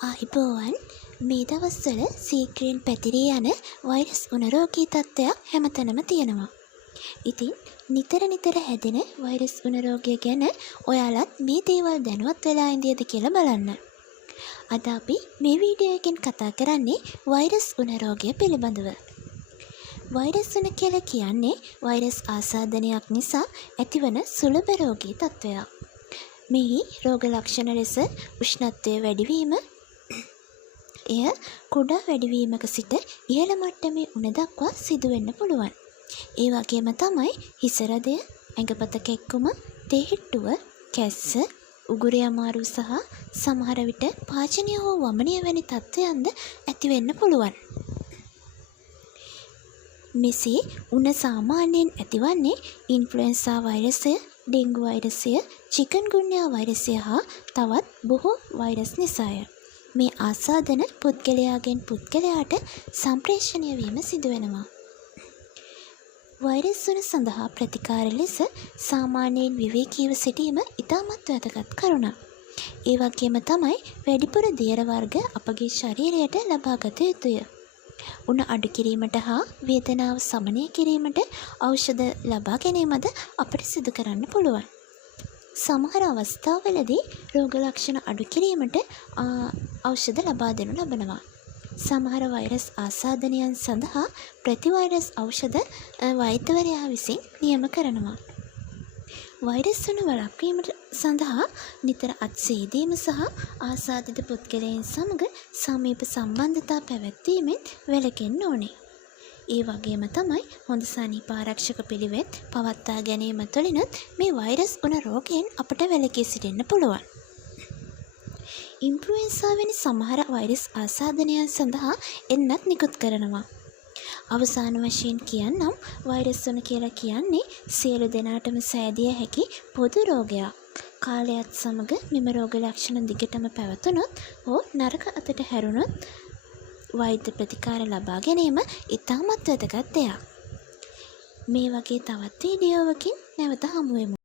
ආයිබෝවන් මේ දවස්වල සීක්‍රයෙන් පැතිරී යන වෛරස් උණරෝගී තත්ත්වයක් හැමතැනම තියෙනවා. ඉතින් නිතර හැදෙන වෛරස් උණරෝගය ගැන ඔයාලත් මේ දේවල් දැනුවත් වෙලා ඉඳියද කියලා බලන්න. අද අපි මේ වීඩියෝ එකෙන් කතා කරන්නේ වෛරස් උණරෝගය පිළිබඳව. වෛරස් උණ කියලා කියන්නේ වෛරස් ආසාදනයක් නිසා ඇතිවන සුලභ රෝගී තත්ත්වයක්. මේ රෝග ලක්ෂණ ලෙස උෂ්ණත්වය වැඩිවීම, එය කුඩා වැඩිවීමක සිට ඉහළ මට්ටමේ උණ දක්වා සිදුවෙන්න පුළුවන්. ඒ වගේම තමයි හිස රදය, ඇඟපත කැක්කුම, තෙහෙට්ටුව, කැස්ස, උගුරේ අමාරු සහ සමහර විට පාචනය හෝ වමනය වැනි තත්ත්වයන්ද ඇති වෙන්න පුළුවන්. මෙසේ උණ සාමාන්‍යයෙන් ඇතිවන්නේ ඉන්ෆ්ලුවෙන්සා වෛරසය, ඩෙන්ගු වෛරසය, චිකන්ගුන්යා වෛරසය හා තවත් බොහෝ වෛරස් නිසාය. මේ ආසාදන පුද්ගලයාගෙන් පුද්ගලයාට සම්ප්‍රේෂණය වීම සිදුවෙනවා. වෛරස් උණ සඳහා ප්‍රතිකාර ලෙස සාමාන්‍යයෙන් විවේකීව සිටීම ඉතාමත් වැදගත් කරුණක්. ඒ වගේම තමයි වැඩිපුර දියර වර්ග අපගේ ශරීරයට ලබාගත යුතුය. උණ අඩු කිරීමට හා වේදනාව සමනය කිරීමට ඖෂධ ලබා ගැනීමද අපට සිදු කරන්න පුළුවන්. සමහර අවස්ථාවලදී රෝග ලක්ෂණ අඩු කිරීමට ඖෂධ ලබා දෙනු ලබනවා. සමහර වෛරස් ආසාදනයන් සඳහා ප්‍රතිවෛරස් ඖෂධ වෛද්‍යවරයා විසින් නියම කරනවා. වෛරස් උණ වළක්වීම සඳහා නිතර අත් සේදීම සහ ආසාදිත පුද්ගලයන් සමග සමීප සම්බන්ධතා පැවැත්වීමෙන් වැළකෙන්න ඕනේ. ඒ වගේම තමයි හොඳ සනීප ආරක්ෂක පිළිවෙත් පවත්වා ගැනීම තුළිනුත් මේ වෛරස් උණ රෝගයෙන් අපට වැළකී සිටින්න පුළුවන්. ඉන්ෆ්ලුවෙන්සා වැනි සමහර වෛරස් ආසාදනයන් සඳහා එන්නත් නිකුත් කරනවා. අවසාන වශයෙන් කියන්නම් වෛරස් උණ කියලා කියන්නේ සියලු දෙනාටම සෑදිය හැකි පොදු රෝගයක්. කාලයත් සමග මෙම රෝග ලක්ෂණ දිගටම පැවතුනොත් හෝ නරක අතට හැරුණොත් වෛද්‍ය ප්‍රතිකාර ලබා ගැනීම ඉතාමත් වැදගත් දෙයක්. මේ වගේ තවත් වීඩියෝවකින් නැවත හමු වෙමු.